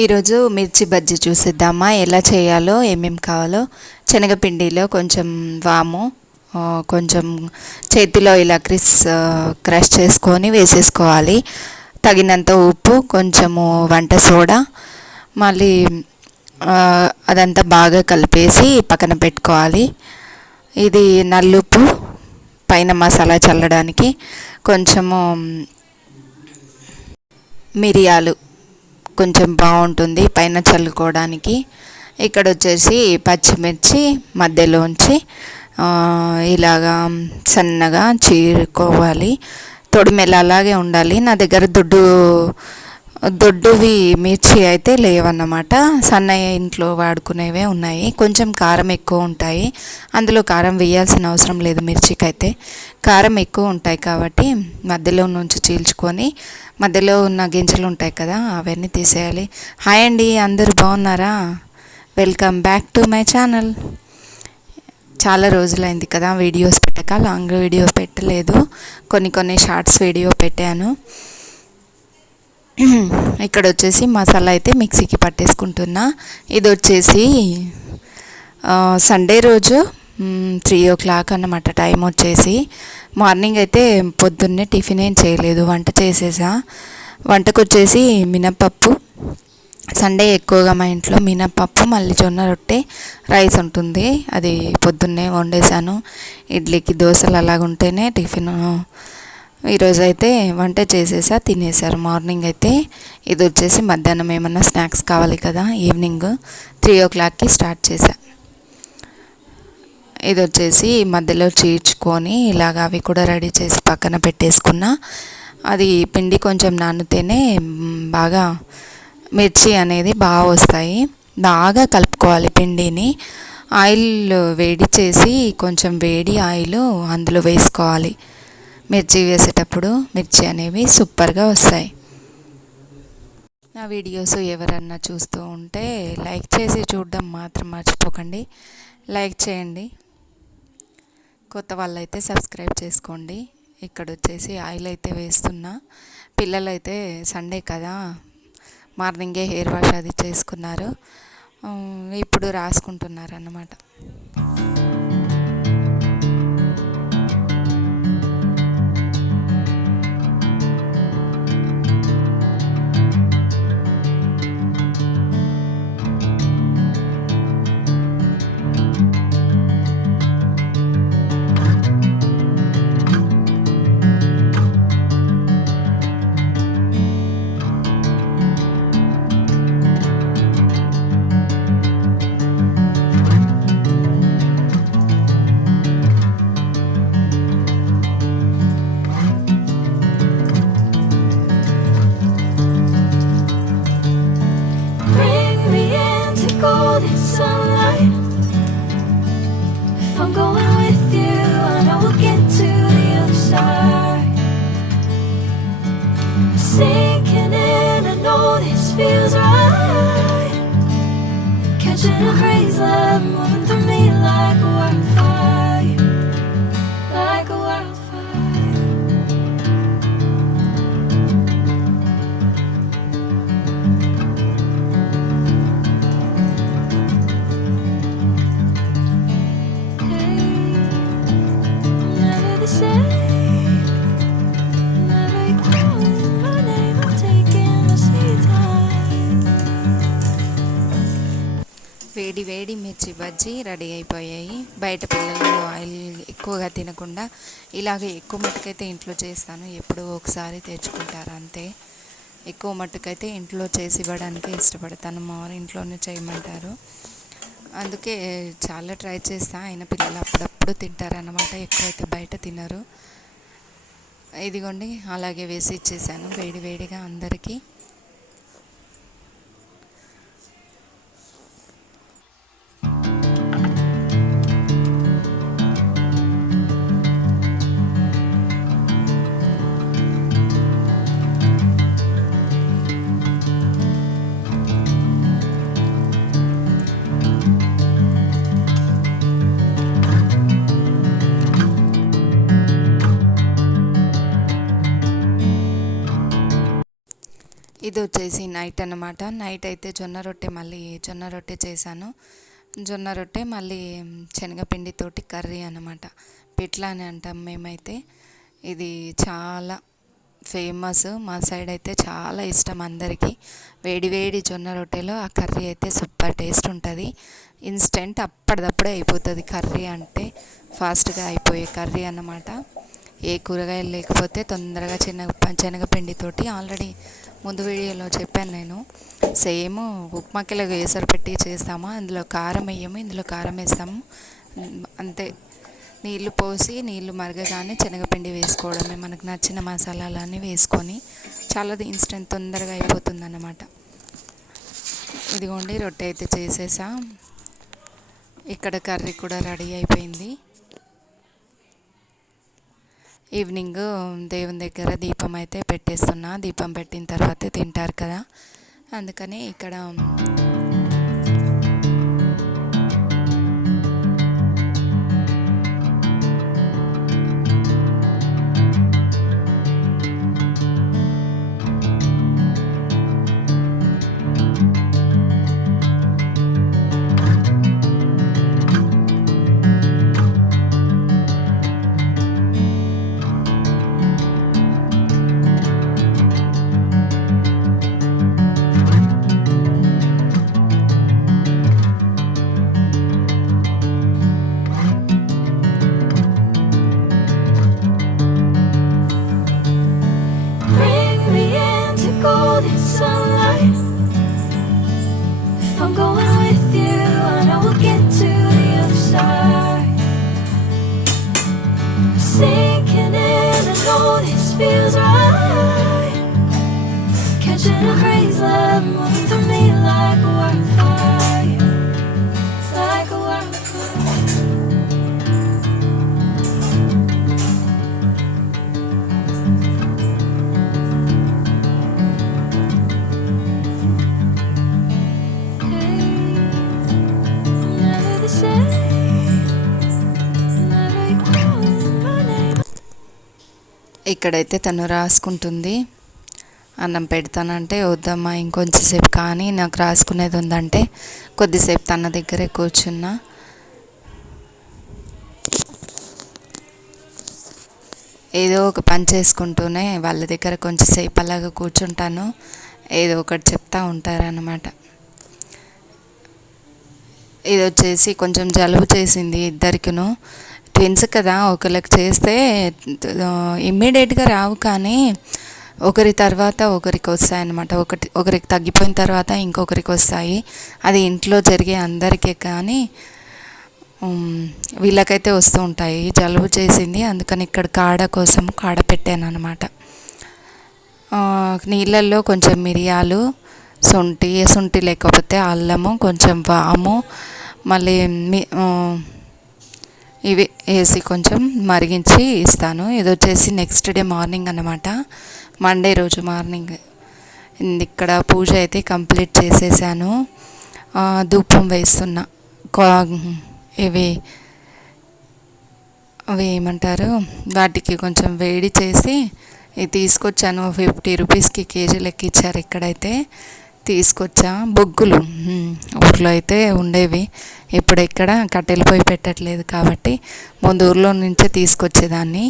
ఈరోజు మిర్చి బజ్జీ చూసిద్దామా, ఎలా చేయాలో, ఏమేమి కావాలో. శనగపిండిలో కొంచెం వాము, కొంచెం చేతిలో ఇలా క్రష్ చేసుకొని వేసేసుకోవాలి. తగినంత ఉప్పు, కొంచెము వంట సోడా, మళ్ళీ అదంతా బాగా కలిపేసి పక్కన పెట్టుకోవాలి. ఇది నల్లుప్పు పైన మసాలా చల్లడానికి, కొంచెము మిరియాలు కొంచెం బాగుంటుంది పైన చల్లుకోవడానికి. ఇక్కడ వచ్చేసి పచ్చిమిర్చి మధ్యలోంచి ఇలాగా సన్నగా చీరుకోవాలి. తొడిమెల అలాగే ఉండాలి. నా దగ్గర దొడ్డువి మిర్చి అయితే లేవన్నమాట. సన్నయ్య ఇంట్లో వాడుకునేవే ఉన్నాయి. కొంచెం కారం ఎక్కువ ఉంటాయి. అందులో కారం వేయాల్సిన అవసరం లేదు. మిర్చికి అయితే కారం ఎక్కువ ఉంటాయి కాబట్టి మధ్యలో నుంచి చీల్చుకొని మధ్యలో ఉన్న గింజలు ఉంటాయి కదా, అవన్నీ తీసేయాలి. హాయ్ అండి, అందరూ బాగున్నారా? Welcome back to my channel. చాలా రోజులైంది కదా వీడియోస్ పెట్టక. లాంగ్ వీడియో పెట్టలేదు, కొన్ని షార్ట్స్ వీడియో పెట్టాను. ఇక్కడ వచ్చేసి మసాలా అయితే మిక్సీకి పట్టేసుకుంటున్నా. ఇది వచ్చేసి సండే రోజు 3 o'clock అన్నమాట టైం వచ్చేసి. మార్నింగ్ అయితే పొద్దున్నే టిఫిన్ ఏం చేయలేదు, వంట చేసేసా. వంటకు వచ్చేసి మినపప్పు. సండే ఎక్కువగా మా ఇంట్లో మినపప్పు, మళ్ళీ జొన్న రొట్టె, రైస్ ఉంటుంది. అది పొద్దున్నే వండేసాను. ఇడ్లీకి దోశలు అలాగుంటేనే టిఫిన్. ఈరోజు అయితే వంట చేసేసా, తినేసారు మార్నింగ్ అయితే. ఇది వచ్చేసి మధ్యాహ్నం ఏమన్నా స్నాక్స్ కావాలి కదా, ఈవినింగ్ 3 o'clockకి స్టార్ట్ చేశా. ఇది వచ్చేసి మధ్యలో చీల్చుకొని ఇలాగ అవి కూడా రెడీ చేసి పక్కన పెట్టేసుకున్నా. అది పిండి కొంచెం నానితేనే బాగా మిర్చి అనేది బాగా వస్తాయి. బాగా కలుపుకోవాలి పిండిని. ఆయిల్ వేడి చేసి కొంచెం వేడి ఆయిల్ అందులో వేసుకోవాలి. మిర్చి వేసేటప్పుడు మిర్చి అనేవి సూపర్గా వస్తాయి. నా వీడియోస్ ఎవరన్నా చూస్తూ ఉంటే లైక్ చేసి చూడడం మాత్రం మర్చిపోకండి. లైక్ చేయండి. కొత్త వాళ్ళైతే సబ్స్క్రైబ్ చేసుకోండి. ఇక్కడ వచ్చేసి ఆయిల్ అయితే వేస్తున్నా. పిల్లలైతే సండే కదా మార్నింగే హెయిర్ వాష్ అది చేసుకున్నారు. ఇప్పుడు రాసుకుంటున్నారు అన్నమాట. వేడి వేడి మిర్చి బజ్జీ రెడీ అయిపోయాయి. బయట పిల్లలు ఆయిల్ ఎక్కువగా తినకుండా ఇలాగే ఎక్కువ మట్టుకైతే ఇంట్లో చేస్తాను. ఎప్పుడో ఒకసారి తెచ్చుకుంటారు అంతే. ఎక్కువ మట్టుకైతే ఇంట్లో చేసి ఇవ్వడానికి ఇష్టపడతాను. మా వారు ఇంట్లోనే చేయమంటారు. అందుకే చాలా ట్రై చేస్తా. అయిన పిల్లలు అప్పుడప్పుడు తింటారన్నమాట, ఎక్కువైతే బయట తినరు. ఇదిగోండి అలాగే వేసి ఇచ్చేసాను వేడి వేడిగా అందరికీ. ఇది వచ్చేసి నైట్ అన్నమాట. నైట్ అయితే జొన్న రొట్టె చేశాను. జొన్న రొట్టె మళ్ళీ శనగపిండితోటి కర్రీ అన్నమాట. పిట్లా అని అంటాం మేమైతే. ఇది చాలా ఫేమస్ మా సైడ్ అయితే, చాలా ఇష్టం అందరికీ. వేడి వేడి జొన్న రొట్టెలో ఆ కర్రీ అయితే సూపర్ టేస్ట్ ఉంటుంది. ఇన్స్టెంట్ అప్పటిదప్పుడే అయిపోతుంది కర్రీ అంటే, ఫాస్ట్గా అయిపోయే కర్రీ అన్నమాట. ఏ కూరగాయలు లేకపోతే తొందరగా శనగపిండితోటి ఆల్రెడీ ముందు వీడియోలో చెప్పాను నేను. సేమ్ ఉప్మాకిలాగా ఏసరు పెట్టి చేస్తాము, అందులో కారం వేయము, ఇందులో కారం వేస్తాము అంతే. నీళ్లు పోసి నీళ్లు మరగగానే శనగపిండి వేసుకోవడమే, మనకు నచ్చిన మసాలాలన్నీ వేసుకొని. చాలా ఇన్స్టెంట్ తొందరగా అయిపోతుంది అన్నమాట. ఇదిగోండి రొట్టె అయితే చేసేసా. ఇక్కడ కర్రీ కూడా రెడీ అయిపోయింది. ఈవినింగ్ దేవుని దగ్గర దీపం అయితే పెట్టేస్తున్నా. దీపం పెట్టిన తర్వాతే తింటారు కదా, అందుకని ఇక్కడ ఇక్కడైతే తను రాసుకుంటుంది. అన్నం పెడతానంటే వద్దమ్మా ఇంకొంచెంసేపు, కానీ నాకు రాసుకునేది ఉందంటే కొద్దిసేపు తన దగ్గరే కూర్చున్నా. ఏదో ఒక పని చేసుకుంటూనే వాళ్ళ దగ్గర కొంచెంసేపు అలాగా కూర్చుంటాను. ఏదో ఒకటి చెప్తూ ఉంటారన్నమాట. ఇది వచ్చేసి కొంచెం జలుబు చేసింది ఇద్దరికిను. ట్విన్స్ కదా, ఒకరికి చేస్తే ఇమ్మీడియట్గా రావు, కానీ ఒకరి తర్వాత ఒకరికి వస్తాయన్నమాట. ఒకరికి తగ్గిపోయిన తర్వాత ఇంకొకరికి వస్తాయి. అది ఇంట్లో జరిగే అందరికీ, కానీ వీళ్ళకైతే వస్తూ ఉంటాయి. జలుబు చేసింది, అందుకని ఇక్కడ కాడ పెట్టాను అనమాట. నీళ్ళల్లో కొంచెం మిరియాలు, శొంఠి లేకపోతే అల్లము, కొంచెం వాము, మళ్ళీ ఇవి వేసి కొంచెం మరిగించి ఇస్తాను. ఇది వచ్చేసి నెక్స్ట్ డే మార్నింగ్ అన్నమాట, మండే రోజు మార్నింగ్. ఇక్కడ పూజ అయితే కంప్లీట్ చేసేసాను. ధూపం వేస్తున్నా. అవి ఏమంటారు, వాటికి కొంచెం వేడి చేసి తీసుకొచ్చాను. 50 రూపీస్కి కేజీ లెక్క ఇచ్చారు. ఇక్కడైతే తీసుకొచ్చా. బొగ్గులు ఊర్లో అయితే ఉండేవి, ఇప్పుడు ఇక్కడ కట్టెల పొయ్యి పెట్టట్లేదు కాబట్టి ముందు ఊర్లో నుంచే తీసుకొచ్చేదాన్ని.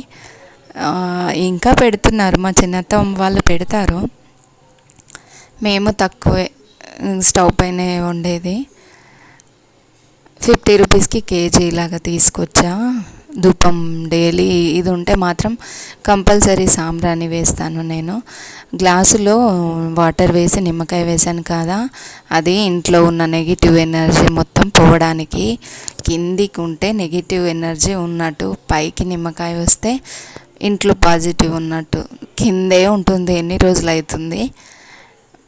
ఇంకా పెడుతున్నారు, మా చిన్నత్తమ్మ వాళ్ళు పెడతారు, మేము తక్కువే, స్టవ్ పైనే వండేది. 50 రూపీస్కి కేజీ ఇలాగా తీసుకొచ్చా. ధూపం డైలీ ఇది ఉంటే మాత్రం కంపల్సరీ సాంబ్రాణి వేస్తాను నేను. గ్లాసులో వాటర్ వేసి నిమ్మకాయ వేసాను కదా, అది ఇంట్లో ఉన్న నెగిటివ్ ఎనర్జీ మొత్తం పోవడానికి. కిందికి ఉంటే నెగిటివ్ ఎనర్జీ ఉన్నట్టు, పైకి నిమ్మకాయ వస్తే ఇంట్లో పాజిటివ్ ఉన్నట్టు. కిందే ఉంటుంది, ఎన్ని రోజులు అవుతుంది.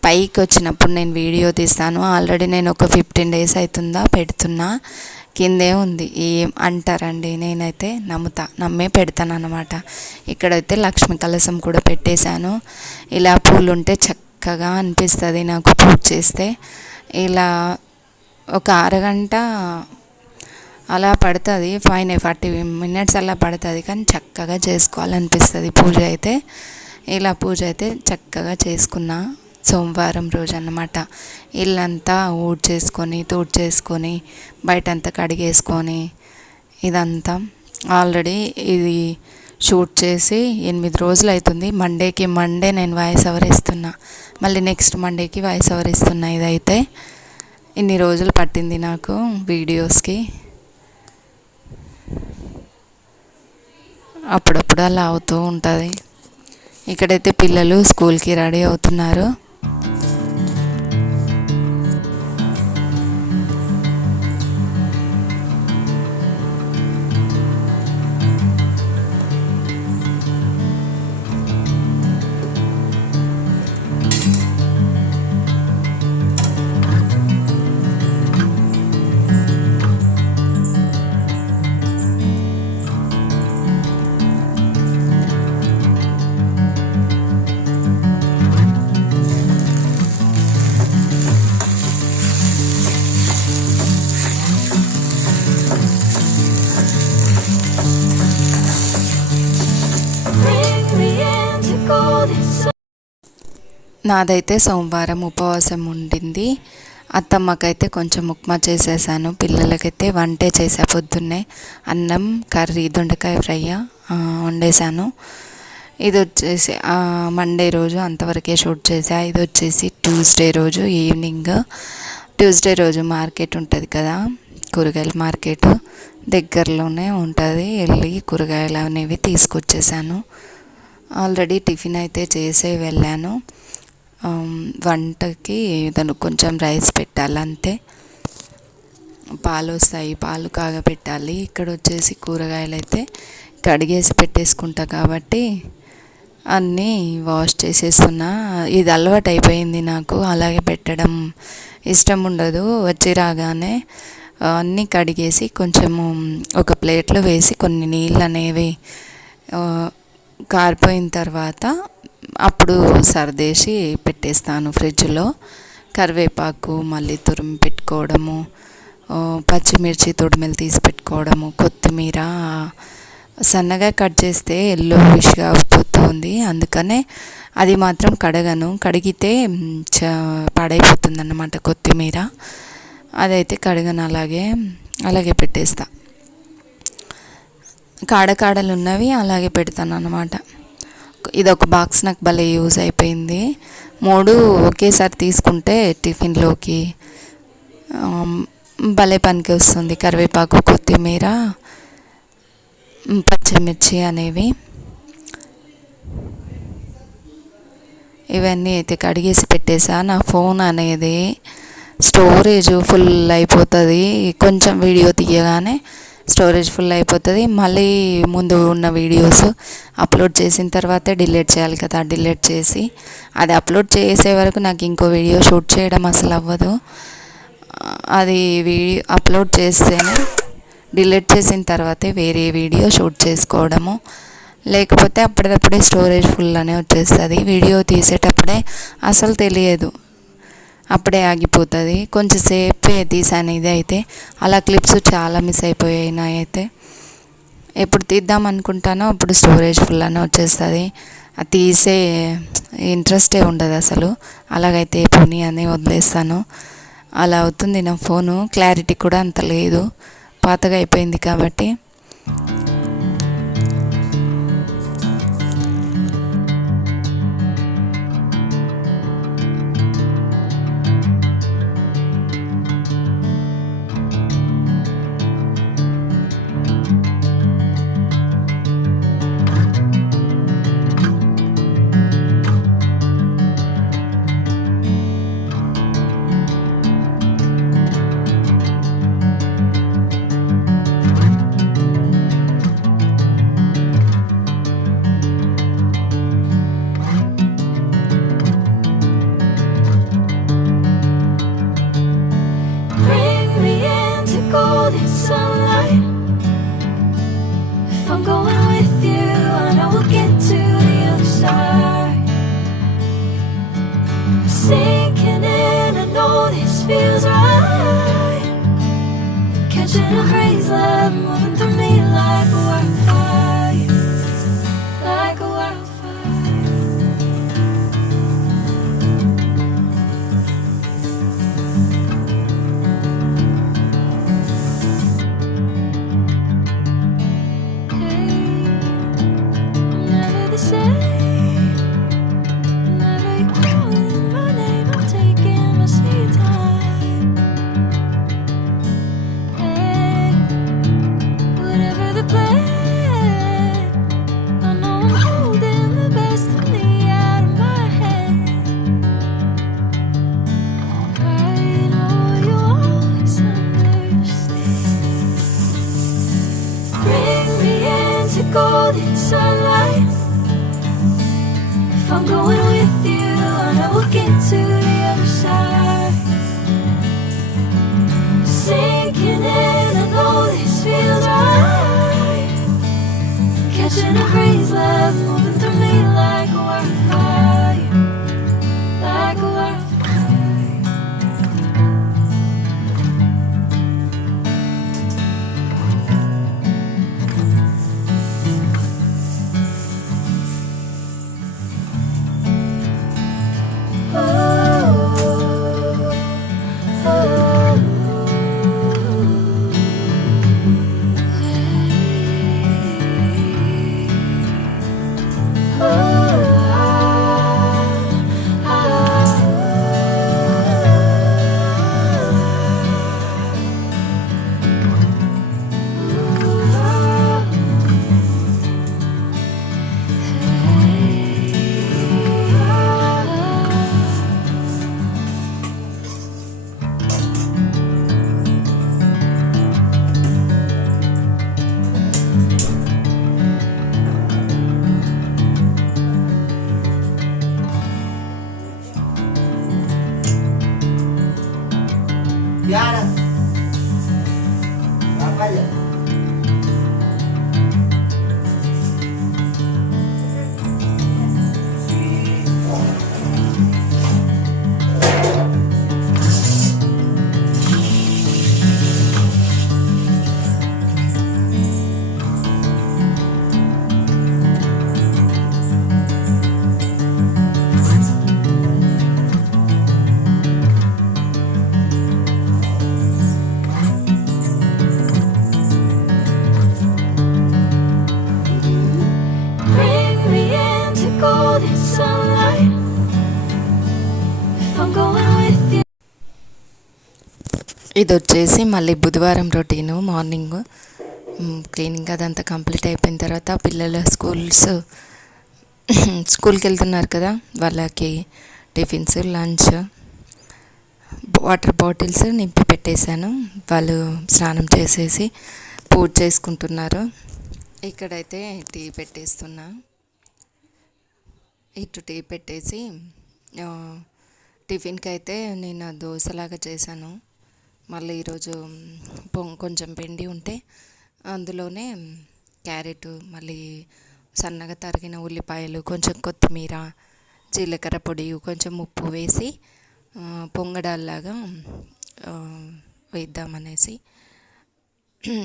పైకి వచ్చినప్పుడు నేను వీడియో తీస్తాను. ఆల్రెడీ నేను ఒక 15 days అవుతుందా పెడుతున్నా. కిందే ఉంది, ఏం అంటారండి, నేనైతే నమ్మే పెడతాను అన్నమాట. ఇక్కడైతే లక్ష్మీ కలశం కూడా పెట్టేశాను. ఇలా పూలు ఉంటే చక్కగా అనిపిస్తుంది నాకు పూజ చేస్తే. ఇలా ఒక అరగంట అలా పడుతుంది, 40 minutes అలా పడుతుంది, కానీ చక్కగా చేసుకోవాలనిపిస్తుంది పూజ అయితే. ఇలా పూజ అయితే చక్కగా చేసుకున్నా. సోమవారం రోజు అన్నమాట. ఇల్లంతా ఊడ్చేసుకొని తూడ్చేసుకొని బయటంతా కడిగేసుకొని ఇదంతా ఆల్రెడీ ఇది షూట్ చేసి 8 రోజులు అవుతుంది. మండే నేను వాయిస్ ఓవర్ ఇస్తున్నా, మళ్ళీ నెక్స్ట్ మండేకి వాయిస్ ఓవర్ ఇస్తున్నా. ఇదైతే ఇన్ని రోజులు పట్టింది నాకు వీడియోస్కి. అప్పుడప్పుడు అలా అవుతూ ఉంటుంది. ఇక్కడైతే పిల్లలు స్కూల్కి రెడీ అవుతున్నారు. నాదైతే సోమవారం ఉపవాసం ఉండింది. అత్తమ్మకైతే కొంచెం ఉప్మా చేసేసాను, పిల్లలకైతే వంటే చేసా. పొద్దున్నే అన్నం కర్రీ దొండకాయ ఫ్రై వండేసాను. ఇది వచ్చేసి మండే రోజు అంతవరకే షూట్ చేసా. ఇది వచ్చేసి ట్యూస్డే రోజు ఈవినింగ్. ట్యూస్డే రోజు మార్కెట్ ఉంటుంది కదా, కూరగాయల మార్కెట్ దగ్గరలోనే ఉంటుంది. వెళ్ళి కూరగాయలు అనేవి తీసుకొచ్చేసాను. ఆల్రెడీ టిఫిన్ అయితే చేసే వెళ్ళాను. వంటకి దానికి కొంచెం రైస్ పెట్టాలి అంతే. పాలు వస్తాయి, పాలు కాగపెట్టాలి. ఇక్కడ వచ్చేసి కూరగాయలు అయితే కడిగేసి పెట్టేసుకుంటా కాబట్టి అన్నీ వాష్ చేసేస్తున్నా. ఇది అలవాటు అయిపోయింది నాకు, అలాగే పెట్టడం ఇష్టం ఉండదు. వచ్చి రాగానే అన్నీ కడిగేసి కొంచెము ఒక ప్లేట్లో వేసి కొన్ని నీళ్ళు అనేవి కారిపోయిన తర్వాత అప్పుడు సర్దేసి పెట్టేస్తాను ఫ్రిడ్జ్లో. కరివేపాకు మళ్ళీ తురిమి పెట్టుకోవడము, పచ్చిమిర్చి తొడిమెలు తీసి పెట్టుకోవడము, కొత్తిమీర సన్నగా కట్ చేస్తే ఎల్లోయిష్గా అయిపోతుంది. అందుకనే అది మాత్రం కడగను, కడిగితే పాడైపోతుంది అన్నమాట కొత్తిమీర. అదైతే కడగను, అలాగే పెట్టేస్తా. కాడలు ఉన్నవి అలాగే పెడతాను అన్నమాట. ఇదొక బాక్స్ నాకు భలే యూజ్ అయిపోయింది. 3 ఒకేసారి తీసుకుంటే టిఫిన్లోకి భలే పనికి వస్తుంది. కరివేపాకు, కొత్తిమీర, పచ్చిమిర్చి అనేవి. ఇవన్నీ అయితే కడిగేసి పెట్టేసా. నా ఫోన్ అనేది స్టోరేజ్ ఫుల్ అయిపోతుంది, కొంచెం వీడియో తీయగానే స్టోరేజ్ ఫుల్ అయిపోతుంది. మళ్ళీ ముందు ఉన్న వీడియోస్ అప్లోడ్ చేసిన తర్వాతే డిలీట్ చేయాలి కదా, డిలీట్ చేసి అది అప్లోడ్ చేసే వరకు నాకు ఇంకో వీడియో షూట్ చేయడం అసలు అవ్వదు. అది వీడియో అప్లోడ్ చేస్తేనే, డిలీట్ చేసిన తర్వాతే వేరే వీడియో షూట్ చేసుకోవడము. లేకపోతే అప్పటికప్పుడే స్టోరేజ్ ఫుల్ అనే వచ్చేస్తుంది. వీడియో తీసేటప్పుడే అసలు తెలియదు, అప్పుడే ఆగిపోతుంది. కొంచెంసేపే తీసాను ఇది అయితే. అలా క్లిప్స్ చాలా మిస్ అయిపోయాయి నా అయితే. ఎప్పుడు తీద్దాం అనుకుంటానో అప్పుడు స్టోరేజ్ ఫుల్ అని వచ్చేస్తుంది. అది తీసే ఇంట్రెస్టే ఉండదు అసలు. అలాగైతే పోనీ అని వదిలేస్తాను. అలా అవుతుంది నా ఫోను. క్లారిటీ కూడా అంత లేదు, పాతగా అయిపోయింది కాబట్టి. I'm going with you, I know we'll get to the other side. Sinking in, I know this feels right. Catching a breeze, love moving through me like a wildfire, like a wildfire. Diana, apa ya? Bring me into golden sunlight. If I'm going with you. ఇది వచ్చేసి మళ్ళీ బుధవారం routine. Morning cleaning అదంతా complete అయిపోయిన తర్వాత పిల్లల స్కూల్కి వెళ్తున్నారు కదా, వాళ్ళకి టిఫిన్స్, లంచ్, వాటర్ బాటిల్స్ నింపి పెట్టేశాను. వాళ్ళు స్నానం చేసేసి పూజ చేసుకుంటున్నారు. ఇక్కడైతే టీ పెట్టేస్తున్నా. ఇటు టీ పెట్టేసి టిఫిన్కి అయితే నేను దోశలాగా చేశాను. మళ్ళీ ఈరోజు కొంచెం పిండి ఉంటే అందులోనే క్యారెట్, మళ్ళీ సన్నగా తరిగిన ఉల్లిపాయలు, కొంచెం కొత్తిమీర, జీలకర్ర పొడి, కొంచెం ఉప్పు వేసి పొంగడాల్లాగా వేద్దామనేసి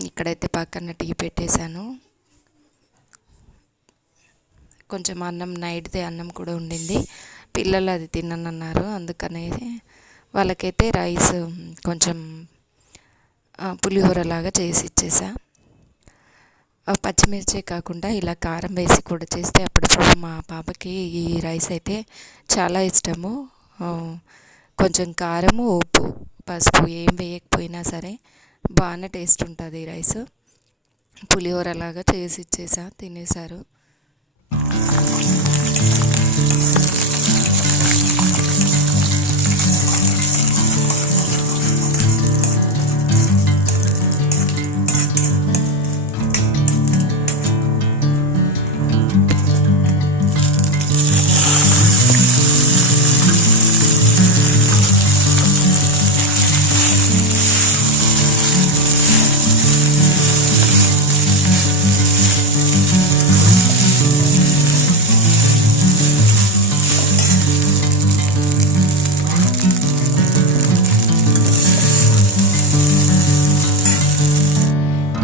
ఇక్కడైతే పక్కన టీ పెట్టేశాను. కొంచెం అన్నం, నైట్దే అన్నం కూడా ఉండింది. పిల్లలు అది తిననన్నారు, అందుకనే వాళ్ళకైతే రైస్ కొంచెం పులిహోరలాగా చేసి ఇచ్చేసా. పచ్చిమిర్చి కాకుండా ఇలా కారం వేసి కూడా చేస్తే అప్పుడప్పుడు మా పాపకి ఈ రైస్ అయితే చాలా ఇష్టము. కొంచెం కారము, ఉప్పు, పసుపు ఏం వేయకపోయినా సరే బాగానే టేస్ట్ ఉంటుంది ఈ రైస్. పులిహోరలాగా చేసి ఇచ్చేసా, తినేశారు.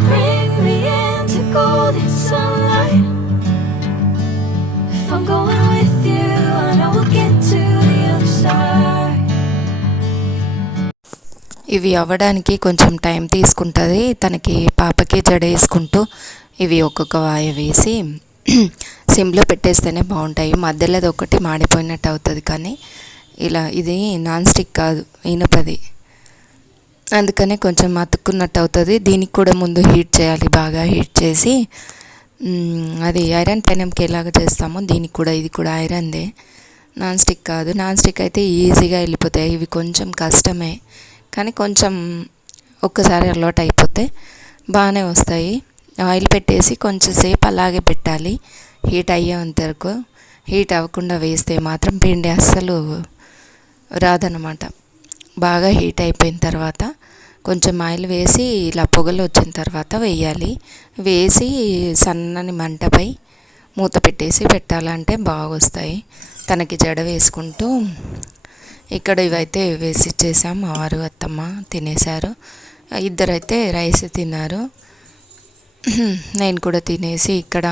Bring me into golden sunlight. If I'm going with you, I know we'll get to the other side. ఇవి అవ్వడానికి కొంచెం టైం తీసుకుంటుంది. తనకి పాపకి జడ వేసుకుంటూ ఇవి ఒక్కొక్క వాయ వేసి సిమ్లో పెట్టేస్తేనే బాగుంటాయి. మధ్యలో అది ఒకటి మాడిపోయినట్టు అవుతుంది, కానీ ఇలా ఇది నాన్ స్టిక్ కాదు, ఇనుపది, అందుకనే కొంచెం అతుక్కున్నట్టు అవుతుంది. దీనికి కూడా ముందు హీట్ చేయాలి, బాగా హీట్ చేసి అది ఐరన్ పెనంకి ఎలాగ చేస్తామో దీనికి కూడా, ఇది కూడా ఐరన్దే, నాన్ స్టిక్ కాదు. నాన్ స్టిక్ అయితే ఈజీగా వెళ్ళిపోతాయి. ఇవి కొంచెం కష్టమే, కానీ కొంచెం ఒక్కసారి అలవాటు అయిపోతే బాగానే వస్తాయి. ఆయిల్ పెట్టేసి కొంచెం సేపు అలాగే పెట్టాలి, హీట్ అయ్యేంత వరకు. హీట్ అవ్వకుండా వేస్తే మాత్రం పిండి అస్సలు రాదనమాట. బాగా హీట్ అయిపోయిన తర్వాత కొంచెం ఆయిల్ వేసి ఇలా పొగలు వచ్చిన తర్వాత వేయాలి. వేసి సన్నని మంటపై మూత పెట్టేసి పెట్టాలంటే బాగా వస్తాయి. తనకి జడ వేసుకుంటూ ఇక్కడ ఇవైతే వేసి ఇచ్చేసాం. మా వారు అత్తమ్మ తినేశారు. ఇద్దరైతే రైస్ తిన్నారు. నేను కూడా తినేసి ఇక్కడ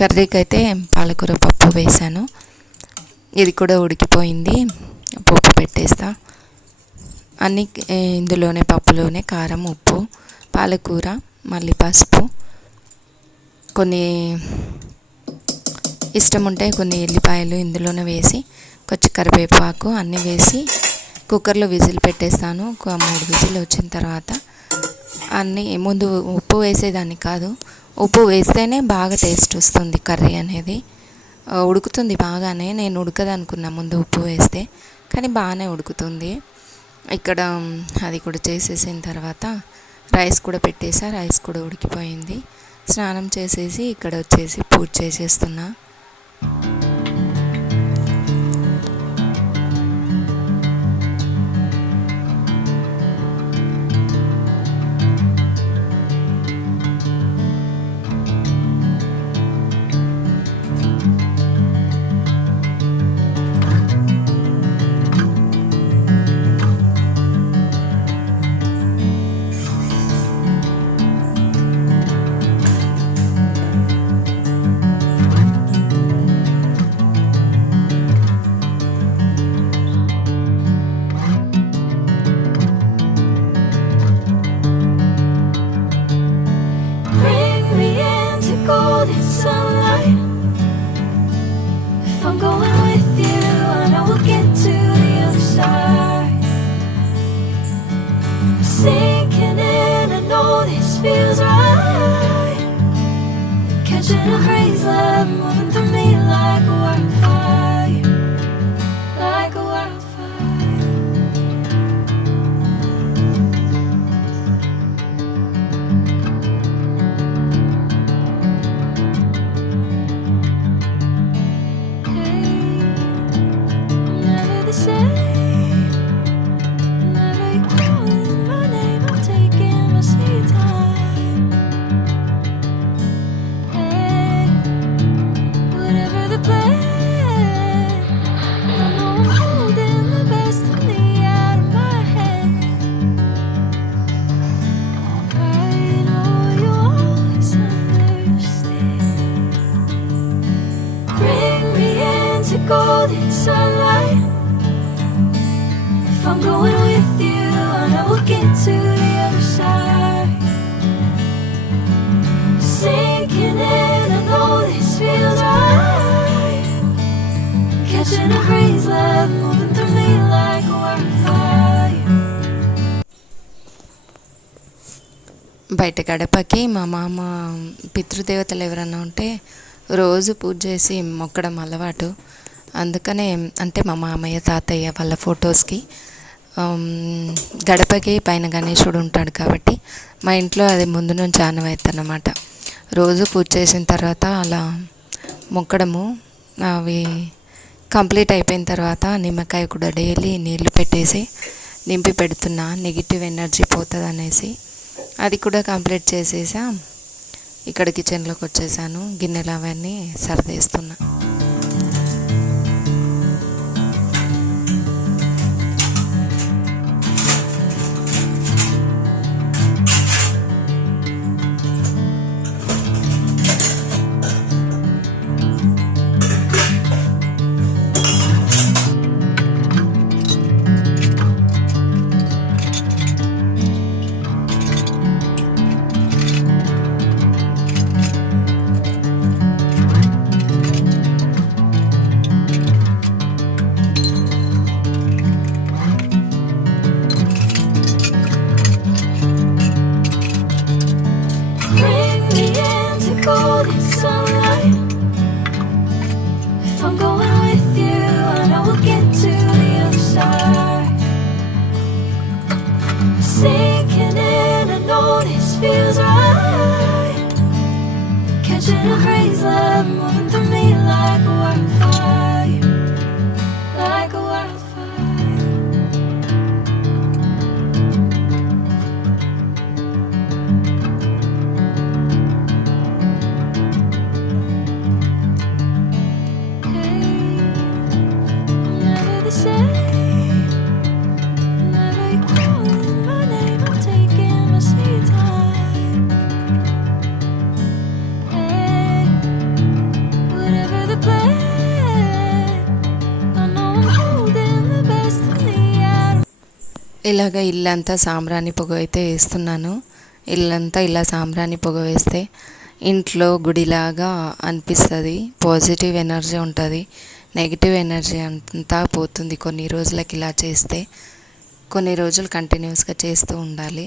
కర్రీకి అయితే పాలకూర పప్పు వేశాను. ఇది కూడా ఉడికిపోయింది. పప్పు పెట్టేస్తా. అన్నీ ఇందులోనే పప్పులోనే కారం, ఉప్పు, పాలకూర, మళ్ళీ పసుపు, కొన్ని ఇష్టం ఉంటే కొన్ని ఎల్లిపాయలు ఇందులోనే వేసి కొంచెం కరివేపాకు అన్నీ వేసి కుక్కర్లో విజిల్ పెట్టేస్తాను. ఒక 3 విజిల్ వచ్చిన తర్వాత అన్నీ ముందు ఉప్పు వేసేదాన్ని కాదు. ఉప్పు వేస్తేనే బాగా టేస్ట్ వస్తుంది కర్రీ అనేది. ఉడుకుతుంది బాగానే. నేను ఉడకదనుకున్నా ముందు ఉప్పు వేస్తే, కానీ బాగానే ఉడుకుతుంది. ఇక్కడ అది కూడా చేసేసిన తర్వాత రైస్ కూడా పెట్టేసా. రైస్ కూడా ఉడికిపోయింది. స్నానం చేసేసి ఇక్కడ వచ్చేసి పూజ చేసేస్తున్నా. Bring me into golden sunlight. If I'm going with you, I know we'll get to the other side. Sinking in, I know this feels right. Catching a crazy love moving through me like a wildfire, like a wildfire. Never the same. Never you calling my name. I'm taking my sweet time. Hey, whatever the plan, I know I'm holding the best of me out of my hand. I know you always understand. Bring me into golden sunlight. If I'm going with you, I know we'll get to the other side. Sinking in, I know this feels right. Catching a crazy love moving through me like a wildfire. బయట గడపకి మా మామ పితృదేవతలు ఎవరన్నా ఉంటే రోజు పూజ చేసి మొక్కడం అలవాటు. అందుకనే అంటే మా మామయ్య తాతయ్య వాళ్ళ ఫొటోస్కి గడపకి పైన గణేశుడు ఉంటాడు కాబట్టి మా ఇంట్లో అది ముందు నుంచి ఆనవాయితీ అన్నమాట. రోజు పూజ చేసిన తర్వాత అలా మొక్కడము. అవి కంప్లీట్ అయిపోయిన తర్వాత నిమ్మకాయ కూడా డైలీ నీళ్లు పెట్టేసి నింపి పెడుతున్నా, నెగిటివ్ ఎనర్జీ పోతుంది అనేసి. అది కూడా కంప్లీట్ చేసేసా. ఇక్కడ కిచెన్లోకి వచ్చేసాను. గిన్నెలు అవన్నీ సర్దేస్తున్నా. Bring me into golden sunlight. If I'm going with you, I know we'll get to the other side. Sinking in, I know this feels right. Catching a crazy love moving through me me like a wildfire, like a wildfire. Hey, never the same. Whenever you're calling my name, I'm taking my sweet time. Hey, whatever the plan, I know I'm holding the best of me out of ఇలాగ ఇల్లంతా సాంబ్రాణి పొగ అయితే వేస్తున్నాను. ఇల్లంతా ఇలా సాంబ్రాణి పొగ వేస్తే ఇంట్లో గుడిలాగా అనిపిస్తుంది. పాజిటివ్ ఎనర్జీ ఉంటుంది, నెగిటివ్ ఎనర్జీ అంతా పోతుంది. కొన్ని రోజులకి ఇలా చేస్తే కొన్ని రోజులు కంటిన్యూస్గా చేస్తూ ఉండాలి.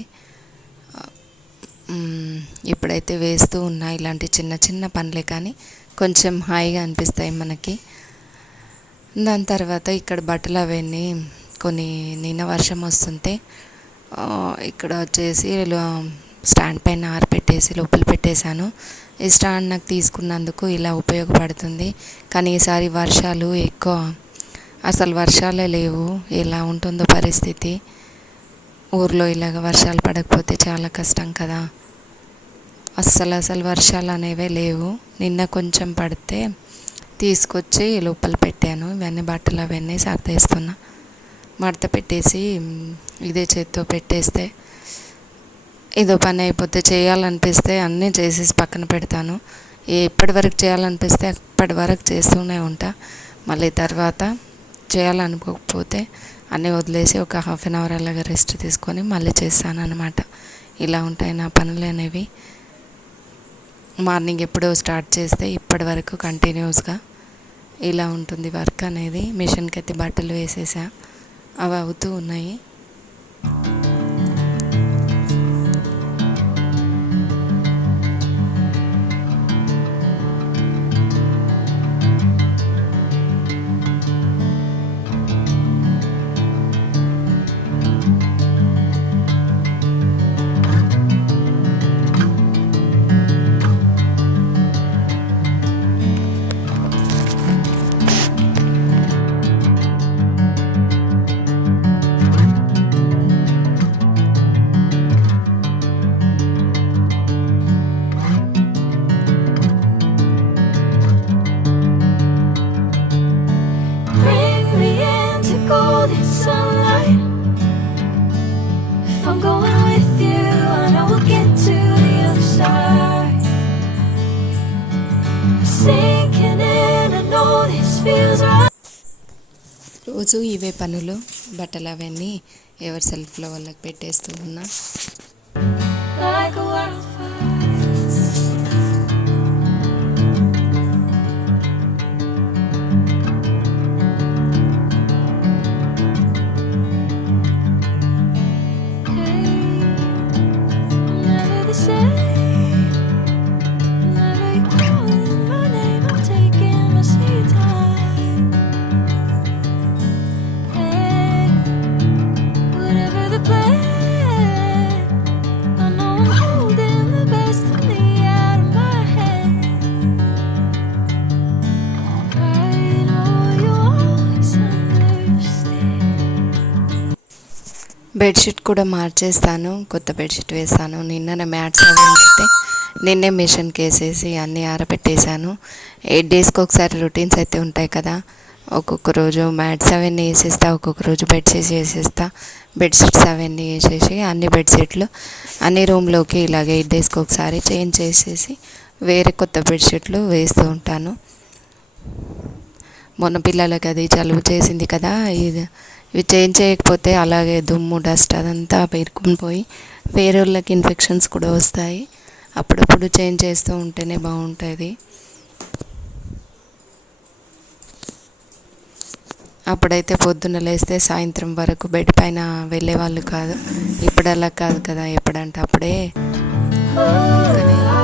ఇప్పుడైతే వేస్తూ ఉన్నా. ఇలాంటి చిన్న చిన్న పనులే కానీ కొంచెం హాయిగా అనిపిస్తాయి మనకి. దాని తర్వాత ఇక్కడ బట్టలు అవన్నీ కొన్ని నిన్న వర్షం వస్తుంటే ఇక్కడ వచ్చేసి స్టాండ్ పైన ఆరబెట్టేసి లోపల పెట్టేశాను. ఈ స్టాండ్ నాకు తీసుకున్నందుకు ఇలా ఉపయోగపడుతుంది. కానీ ఈసారి వర్షాలు ఎక్కువ, అసలు వర్షాలే లేవు. ఎలా ఉంటుందో పరిస్థితి. ఊర్లో ఇలాగ వర్షాలు పడకపోతే చాలా కష్టం కదా. అసలు వర్షాలు అనేవే లేవు. నిన్న కొంచెం పడితే తీసుకొచ్చి లోపల పెట్టాను. ఇవన్నీ బట్టలు అవన్నీ సర్దేస్తున్నా. మడత పెట్టేసి ఇదే చేత్తో పెట్టేస్తే ఏదో పని అయిపోతే, చేయాలనిపిస్తే అన్నీ చేసేసి పక్కన పెడతాను. ఎప్పటి వరకు చేయాలనిపిస్తే అప్పటి వరకు చేస్తూనే ఉంటా. మళ్ళీ తర్వాత చేయాలనుకోకపోతే అన్నీ వదిలేసి ఒక హాఫ్ అన్ అవర్ అలాగా రెస్ట్ తీసుకొని మళ్ళీ చేస్తాను అన్నమాట. ఇలా ఉంటాయి నా పనులు అనేవి. మార్నింగ్ ఎప్పుడో స్టార్ట్ చేస్తే ఇప్పటి వరకు కంటిన్యూస్గా ఇలా ఉంటుంది వర్క్ అనేది. మిషన్కి అయితే బట్టలు వేసేసా, అవి అవుతూ ఉన్నాయి. Bring me into golden sunlight. If I'm going with you, I know we'll get to the other side. Sinking in, I know this feels right. రోజు ఇవే పనులు. బట్టలు అవన్నీ ఎవరి సెల్ఫ్లో వాళ్ళకి పెట్టేస్తూ ఉన్నా. Like a wildfire. Hey, never the same. Whenever you're calling my name, I'm taking my sweet time. Hey, whatever the plan, I know I'm holding the best of me out of my head. I know you always understand. Bedsheet కూడా మార్చేస్తాను, కొత్త bedsheet వేస్తాను. నిన్న mats అవి అయితే నిన్నే మిషన్కి వేసేసి అన్నీ ఆరబెట్టేశాను. 8 డేస్కి ఒకసారి రొటీన్స్ అయితే ఉంటాయి కదా. ఒక్కొక్క రోజు మ్యాట్స్ అవన్నీ వేసేస్తా, ఒక్కొక్క రోజు బెడ్షీట్స్ వేసేస్తా. బెడ్షీట్స్ అవన్నీ వేసేసి అన్ని బెడ్షీట్లు అన్ని రూమ్లోకి ఇలాగే 8 డేస్కి ఒకసారి చేంజ్ చేసేసి వేరే కొత్త బెడ్షీట్లు వేస్తూ ఉంటాను. మొన్న పిల్లలకి అది జలుబు చేసింది కదా, ఇవి చేంజ్ చేయకపోతే అలాగే దుమ్ము డస్ట్ అదంతా పేరుకుని పోయి వేరే వాళ్ళకి ఇన్ఫెక్షన్స్ కూడా వస్తాయి. అప్పుడప్పుడు చేంజ్ చేస్తూ ఉంటేనే బాగుంటుంది. అప్పుడైతే పొద్దున్న లేస్తే సాయంత్రం వరకు బెడ్ పైన వెళ్ళేవాళ్ళు కాదు. ఇప్పుడు అలా కాదు కదా, ఎప్పుడంటే అప్పుడే Oh,